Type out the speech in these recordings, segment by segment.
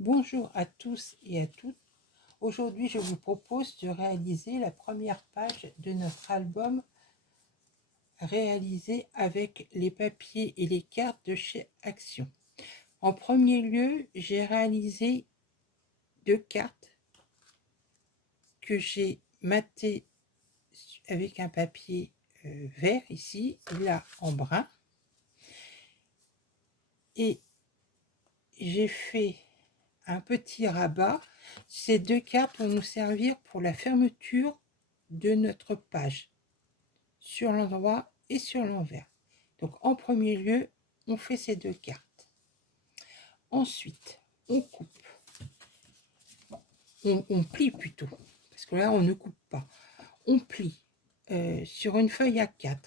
Bonjour à tous et à toutes. Aujourd'hui, je vous propose de réaliser la première page de notre album réalisé avec les papiers et les cartes de chez Action. En premier lieu, j'ai réalisé 2 cartes que j'ai matées avec un papier vert ici, et là en brun. Et j'ai fait un petit rabat. Ces 2 cartes vont nous servir pour la fermeture de notre page, sur l'endroit et sur l'envers. Donc en premier lieu, on fait ces 2 cartes. Ensuite, on coupe. On plie plutôt, parce que là, on ne coupe pas. On plie sur une feuille A4.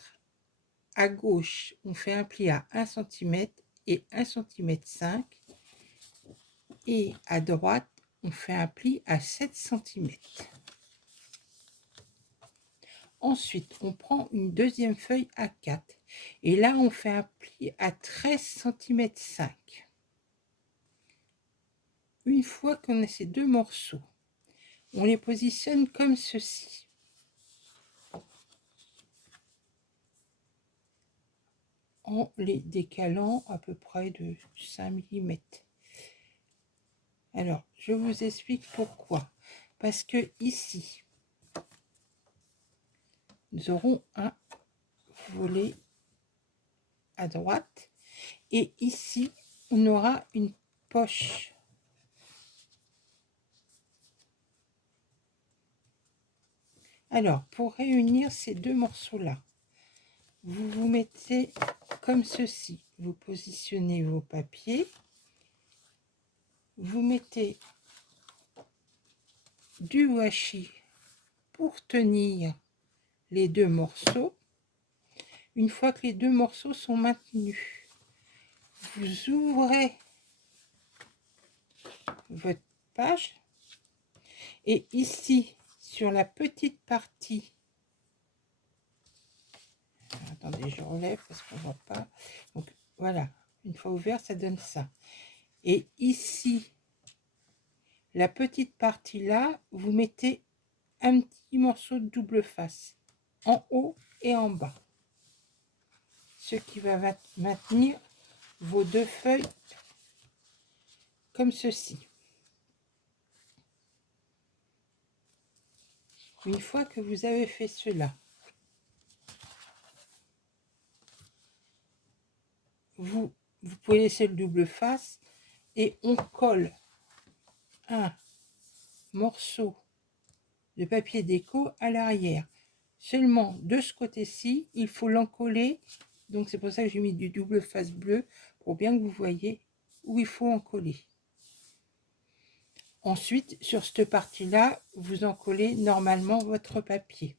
À gauche, on fait un pli à 1 cm et 1,5 cm. Et à droite, on fait un pli à 7 cm. Ensuite, on prend une deuxième feuille A4 et là, on fait un pli à 13,5 cm. Une fois qu'on a ces 2 morceaux, on les positionne comme ceci. En les décalant à peu près de 5 mm. Alors, je vous explique pourquoi. Parce que ici, nous aurons un volet à droite et ici, on aura une poche. Alors, pour réunir ces 2 morceaux-là, vous vous mettez comme ceci. Vous positionnez vos papiers. Vous mettez du washi pour tenir les 2 morceaux. Une fois que les 2 morceaux sont maintenus, vous ouvrez votre page et ici, sur la petite partie, attendez, je relève parce qu'on ne voit pas. Donc voilà, une fois ouvert, ça donne ça. Et ici, la petite partie là, vous mettez un petit morceau de double face en haut et en bas, ce qui va maintenir vos 2 feuilles comme ceci. Une fois que vous avez fait cela, vous pouvez laisser le double face et on colle un morceau de papier déco à l'arrière. Seulement de ce côté-ci, il faut l'encoller. Donc c'est pour ça que j'ai mis du double face bleu pour bien que vous voyez où il faut encoller. Ensuite, sur cette partie-là, vous encollez normalement votre papier.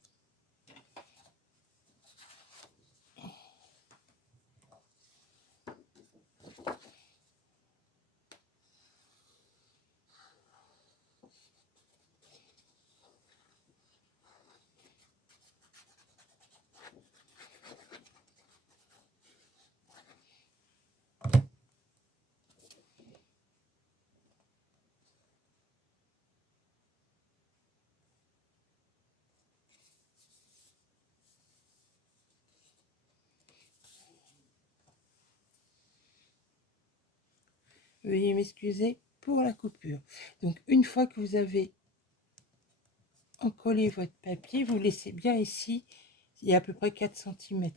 Veuillez m'excuser pour la coupure. Donc une fois que vous avez encollé votre papier, vous laissez bien ici, il y a à peu près 4 cm.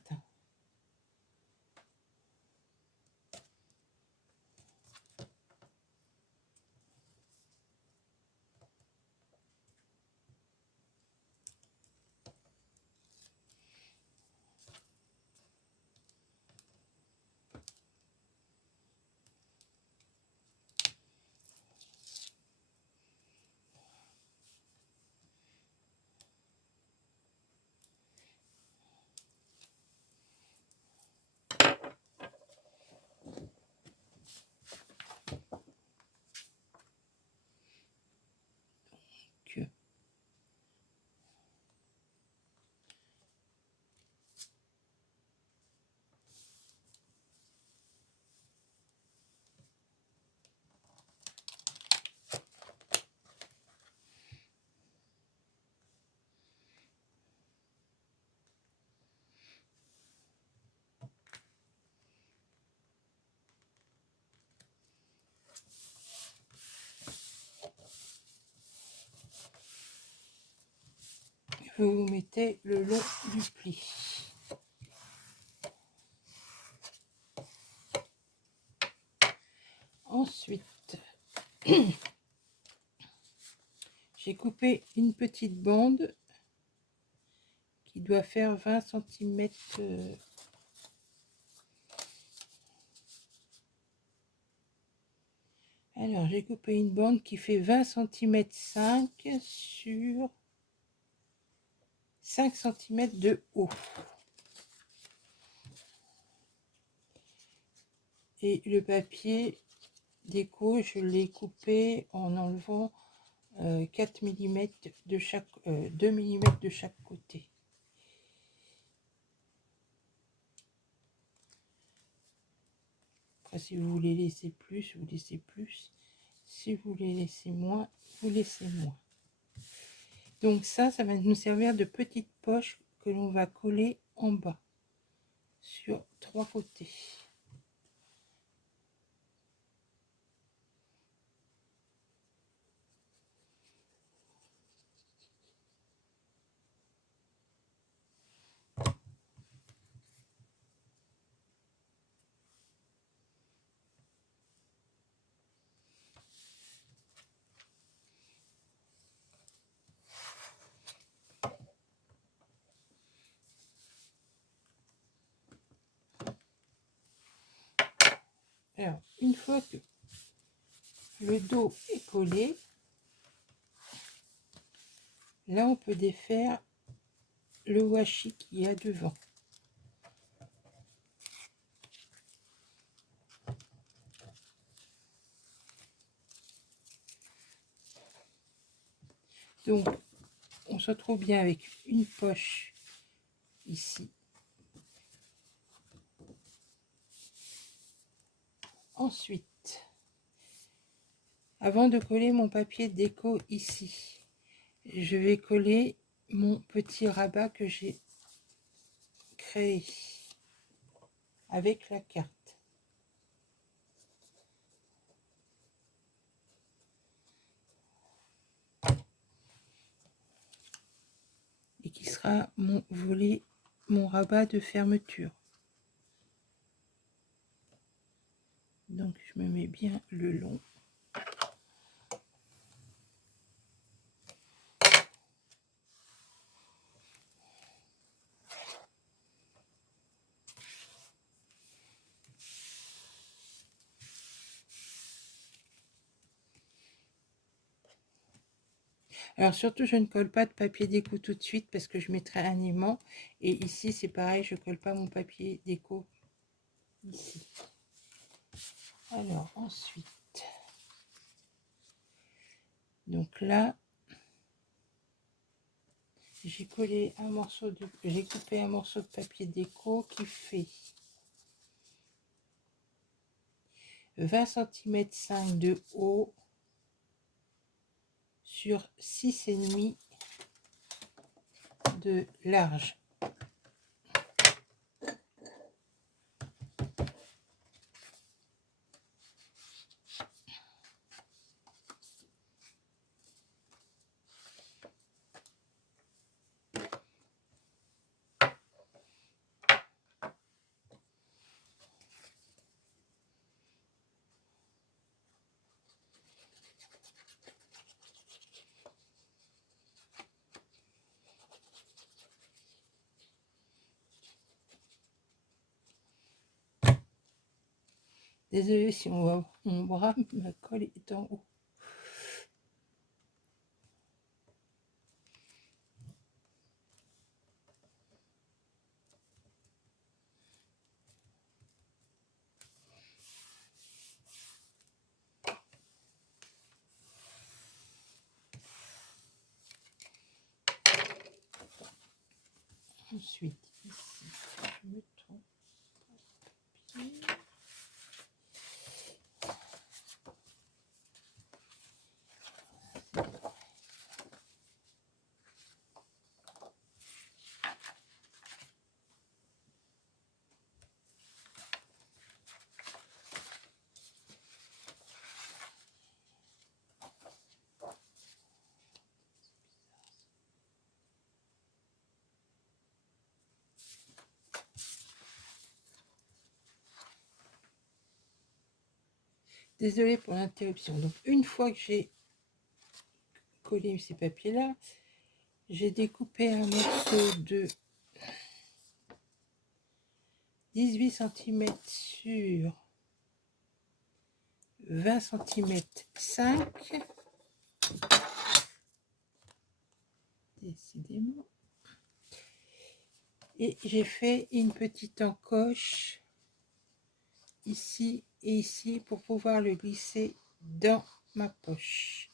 vous mettez le long du pli. Ensuite, j'ai coupé une petite bande qui doit faire 20 cm. Alors, j'ai coupé une bande qui fait 20 cm 5 sur 5 cm de haut. Et le papier déco, je l'ai coupé en enlevant 4 mm de chaque, 2 mm de chaque côté. Après, si vous voulez laisser plus, vous laissez plus. Si vous voulez laisser moins, vous laissez moins. Donc ça va nous servir de petite poche que l'on va coller en bas sur 3 côtés. Alors, une fois que le dos est collé, là on peut défaire le washi qu'il y a devant. Donc on se retrouve bien avec une poche ici. Ensuite, avant de coller mon papier déco ici, je vais coller mon petit rabat que j'ai créé avec la carte. Et qui sera mon volet, mon rabat de fermeture. Donc je me mets bien le long. Alors surtout, je ne colle pas de papier déco tout de suite parce que je mettrai un aimant. Et ici, c'est pareil, je colle pas mon papier déco ici. Alors ensuite, donc là, j'ai collé un morceau de, j'ai coupé un morceau de papier déco qui fait 20 cm 5 de haut sur 6,5 de large. Désolée si on voit mon bras, ma colle est en haut. Ensuite, ici, je me tourne. Désolée pour l'interruption. Donc une fois que j'ai collé ces papiers là, j'ai découpé un morceau de 18 cm sur 20 cm 5. Décidément. Et j'ai fait une petite encoche ici et ici pour pouvoir le glisser dans ma poche.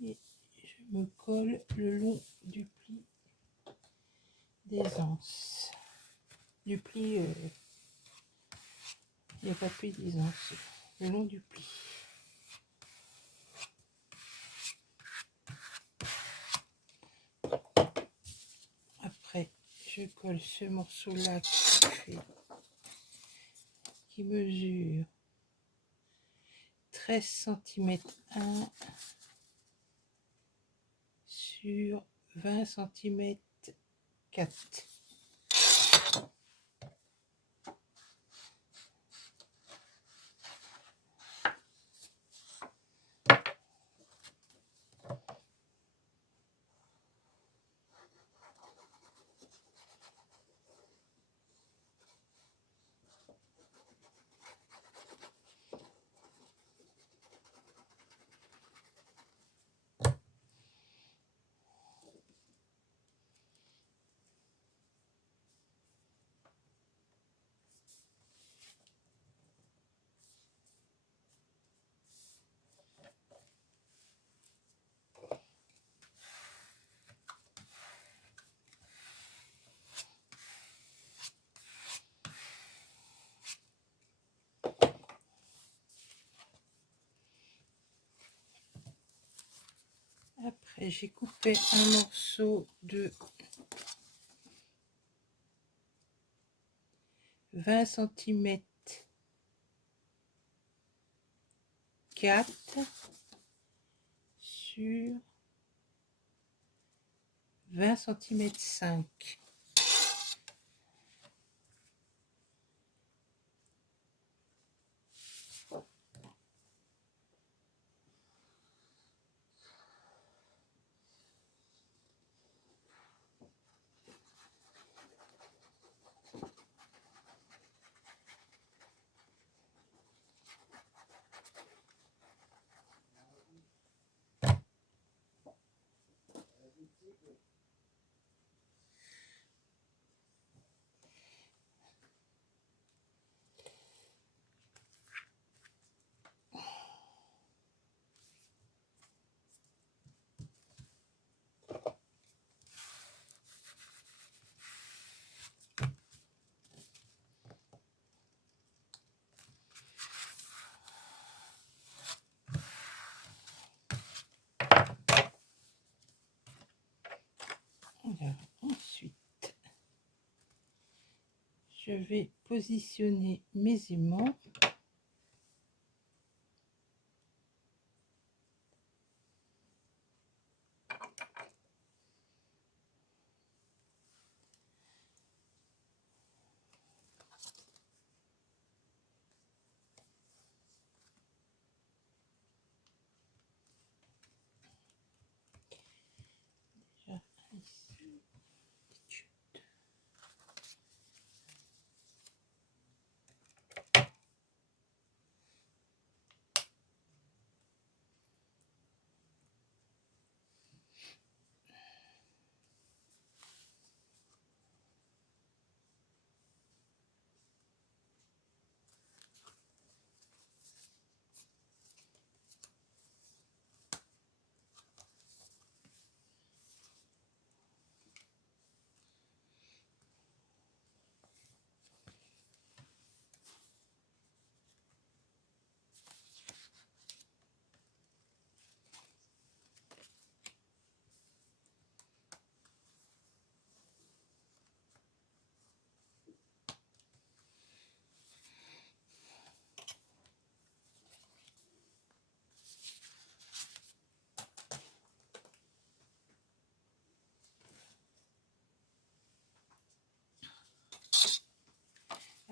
Et je me colle le long du pli des anses. Du pli, il n'y a pas de pli des anses, le long du pli. Après, je colle ce morceau-là qui mesure 13 cm 1 sur 20 cm 4. Après, j'ai coupé un morceau de 20 cm 4 sur 20 cm 5. Alors, ensuite, je vais positionner mes aimants. Déjà ici.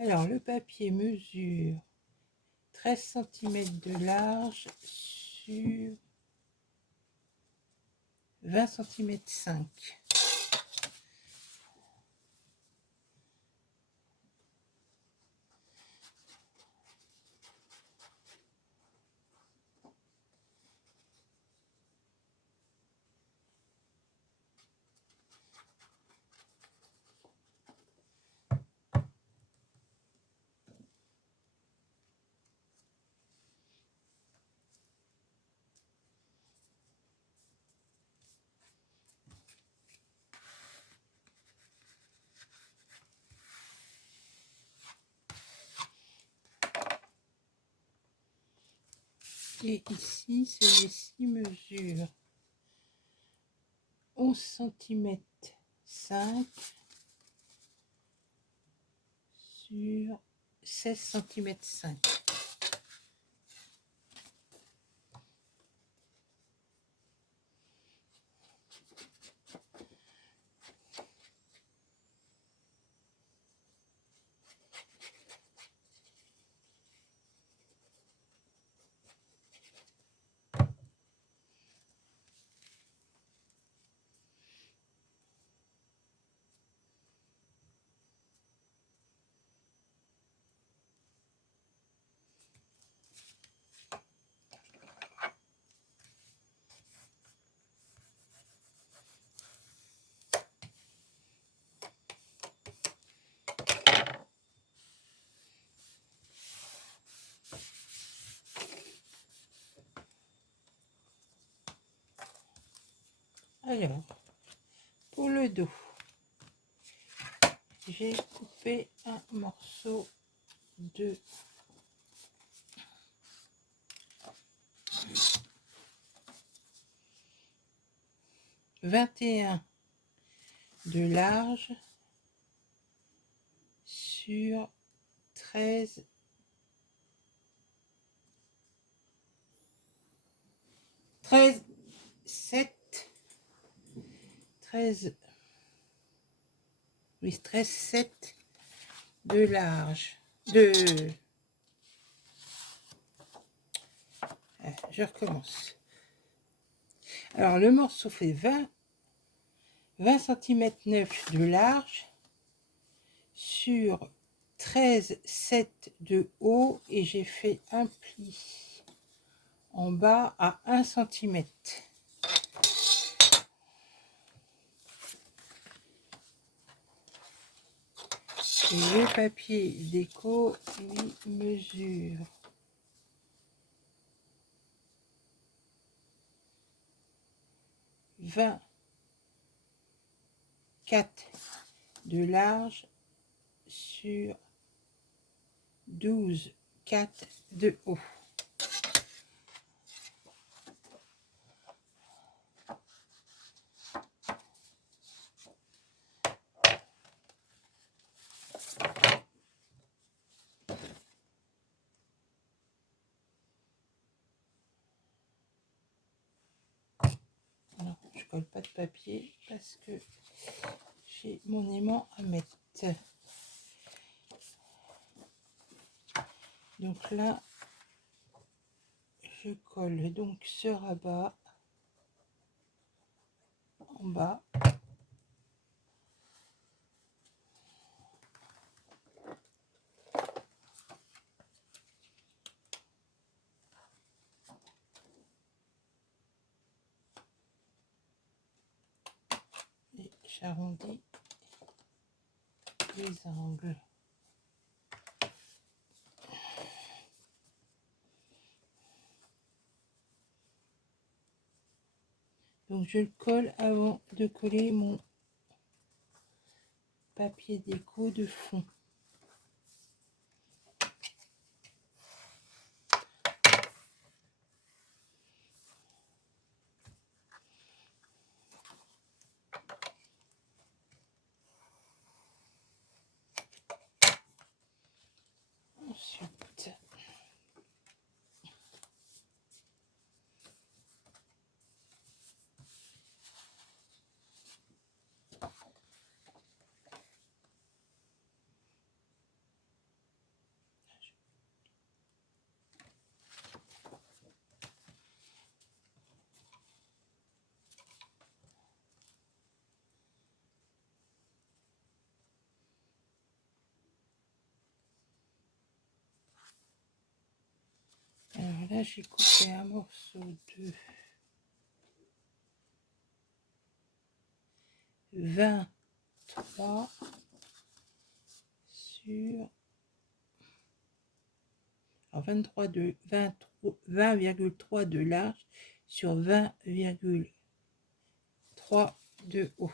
Alors, le papier mesure 13 cm de large sur 20 cm 5. Et ici, celui-ci mesure 11 cm 5 sur 16 cm 5. Alors, pour le dos, j'ai coupé un morceau de 21 de large sur 13 7 13 oui 13 7 de large je recommence. Alors le morceau fait 20 cm 9 de large sur 13 7 de haut et j'ai fait un pli en bas à 1 cm. Et le papier déco lui mesure 24 de large sur 12 4 de haut. Alors, je colle pas de papier parce que j'ai mon aimant à mettre. Donc là, je colle donc ce rabat en bas. Et j'arrondis les angles. Donc je le colle avant de coller mon papier déco de fond. Ensuite, Alors là, j'ai coupé un morceau de 23 sur 23 de 20,3 de large sur 20,3 de haut.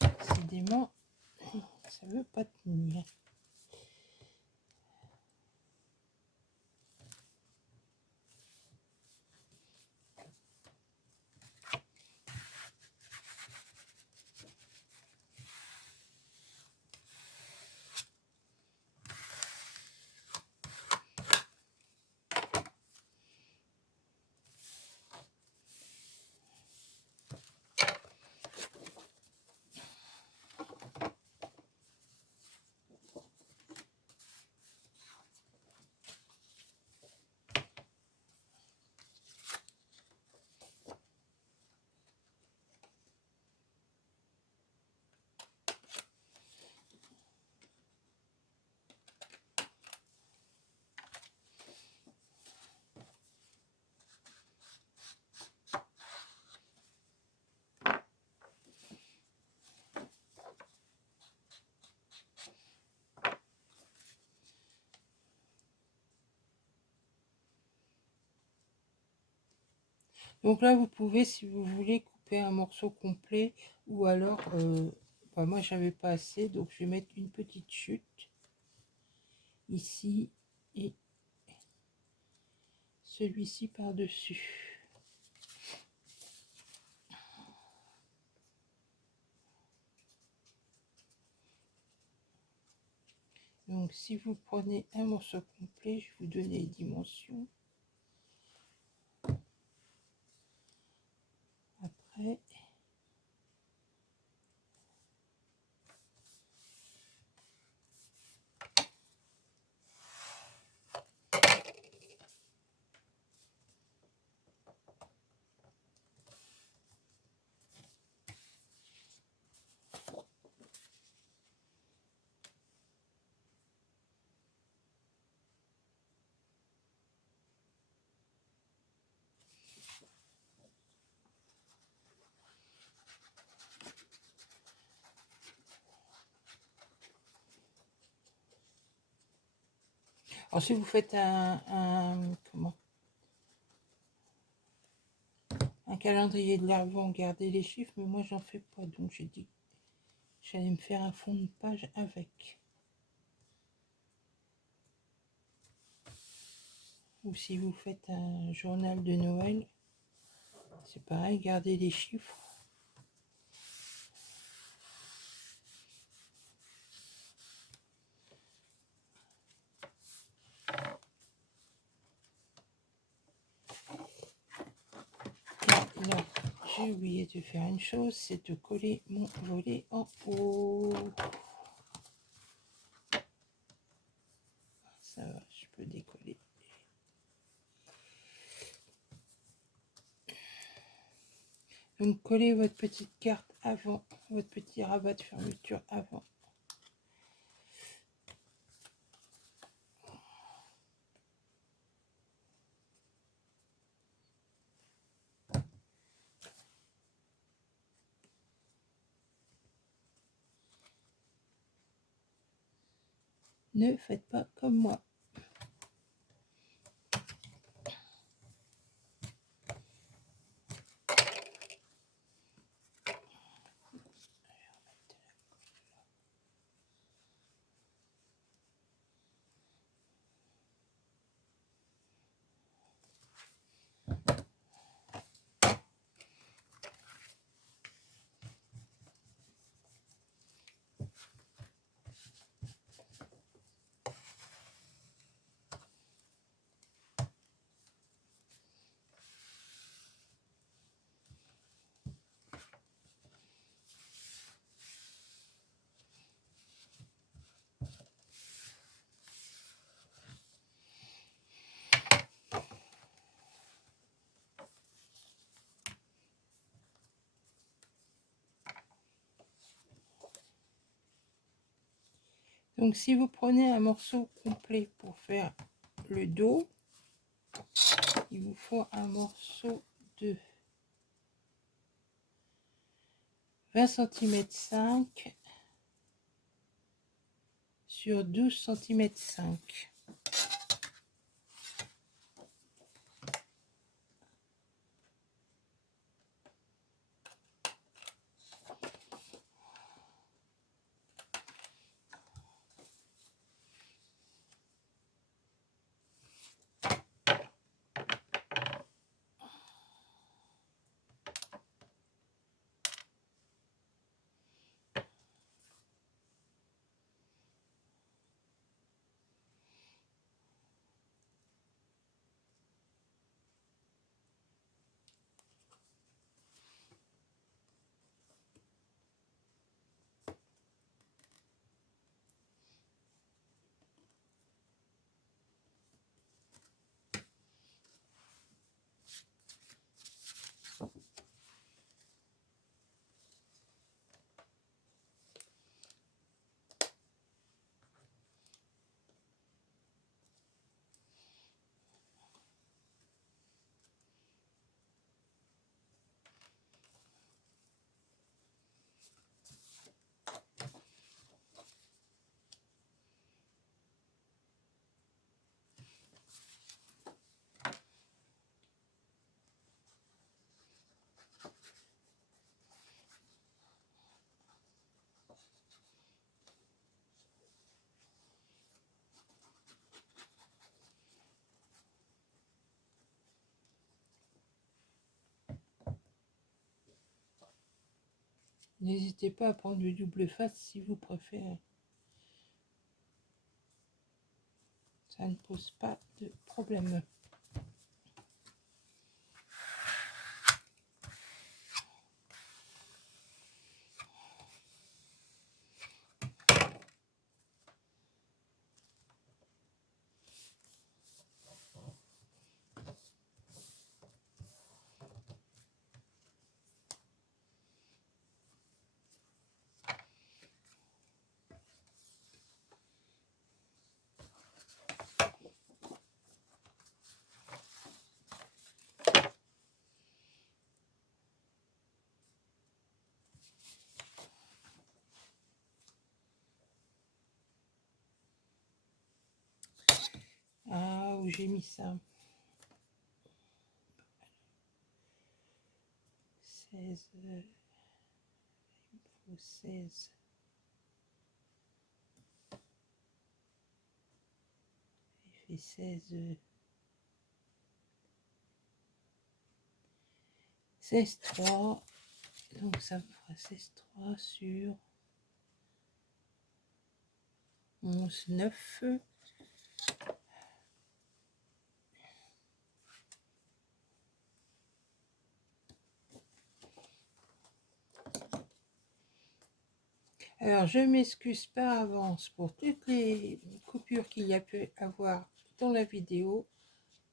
Décidément, ça veut pas tenir. Donc là, vous pouvez, si vous voulez, couper un morceau complet ou alors, bah, moi, j'avais pas assez, donc je vais mettre une petite chute ici et celui-ci par-dessus. Donc, si vous prenez un morceau complet, je vais vous donner les dimensions. Après, alors si vous faites un calendrier de l'Avent, gardez les chiffres, mais moi, j'en fais pas, donc j'ai dit que j'allais me faire un fond de page avec. Ou si vous faites un journal de Noël, c'est pareil, gardez les chiffres. Et là, j'ai oublié de faire une chose, c'est de coller mon volet en haut. Ça va, je peux décoller. Donc, collez votre petite carte avant, votre petit rabat de fermeture avant. Ne faites pas comme moi. Donc si vous prenez un morceau complet pour faire le dos, il vous faut un morceau de 20 cm 5 sur 12 cm 5. N'hésitez pas à prendre du double face si vous préférez. Ça ne pose pas de problème. Ah, où j'ai mis ça? 16. Il faut 16. Il fait 16. 16,3. Donc ça me fera 16,3 sur 11,9. Alors, je m'excuse par avance pour toutes les coupures qu'il y a pu avoir dans la vidéo,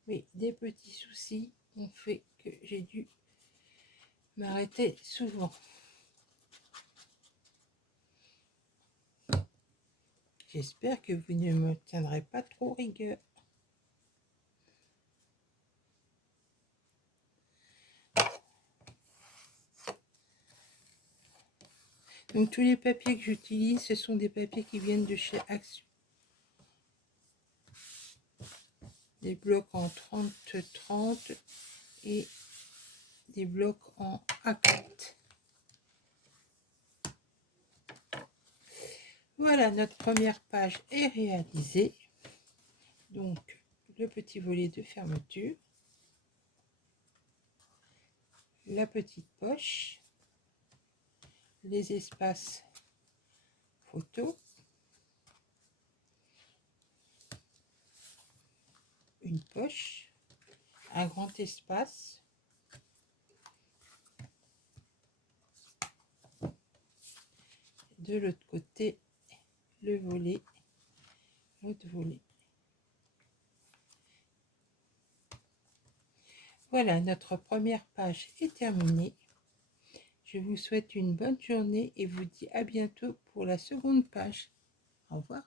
mais des petits soucis ont fait que j'ai dû m'arrêter souvent. J'espère que vous ne me tiendrez pas trop rigueur. Donc tous les papiers que j'utilise, ce sont des papiers qui viennent de chez Action. Des blocs en 30-30 et des blocs en A4. Voilà, notre première page est réalisée. Donc le petit volet de fermeture, la petite poche, les espaces photos, une poche, un grand espace, de l'autre côté le volet, l'autre volet. Voilà, notre première page est terminée. Je vous souhaite une bonne journée et vous dis à bientôt pour la seconde page. Au revoir.